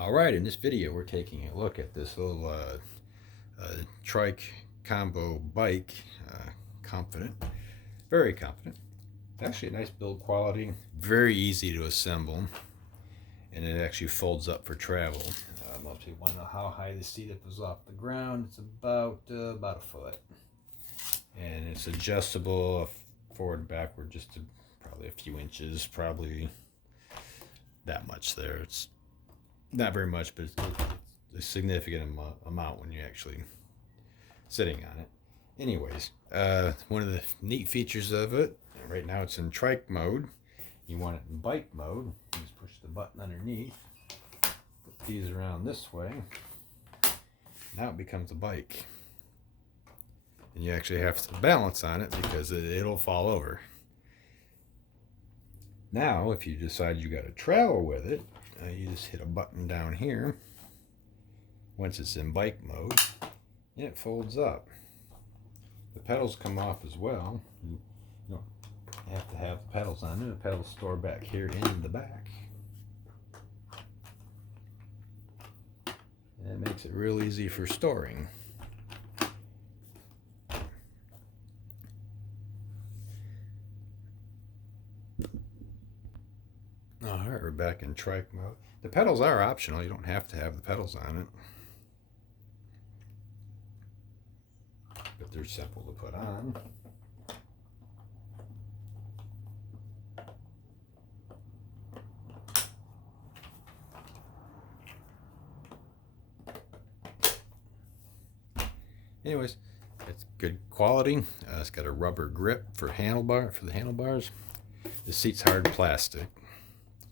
Alright, in this video we're taking a look at this little Trike combo bike. Confident, very confident. Actually a nice build quality, very easy to assemble, and it actually folds up for travel. Most people want to know how high the seat is off the ground. It's about a foot, and it's adjustable forward and backward just to probably a few inches, probably that much there. It's not very much, but it's a significant amount when you're actually sitting on it. Anyways, one of the neat features of it, right now it's in trike mode. You want it in bike mode, you just push the button underneath, put these around this way. Now it becomes a bike. And you actually have to balance on it because it'll fall over. Now, if you decide you got to travel with it, you just hit a button down here once it's in bike mode, and it folds up. The pedals come off as well. You don't have to have the pedals on it. The pedals store back here in the back. And it makes it real easy for storing. Alright, we're back in trike mode. The pedals are optional. You don't have to have the pedals on it. But they're simple to put on. Anyways, it's good quality. It's got a rubber grip for the handlebars. The seat's hard plastic.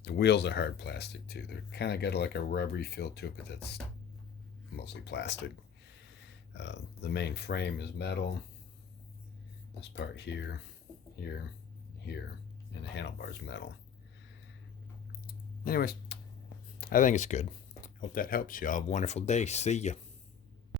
The wheels are hard plastic too. They're kind of got like a rubbery feel to it, but that's mostly plastic. The main frame is metal. This part here, here, and the handlebar's metal. Anyways, I think it's good. Hope that helps you. Have a wonderful day. See ya.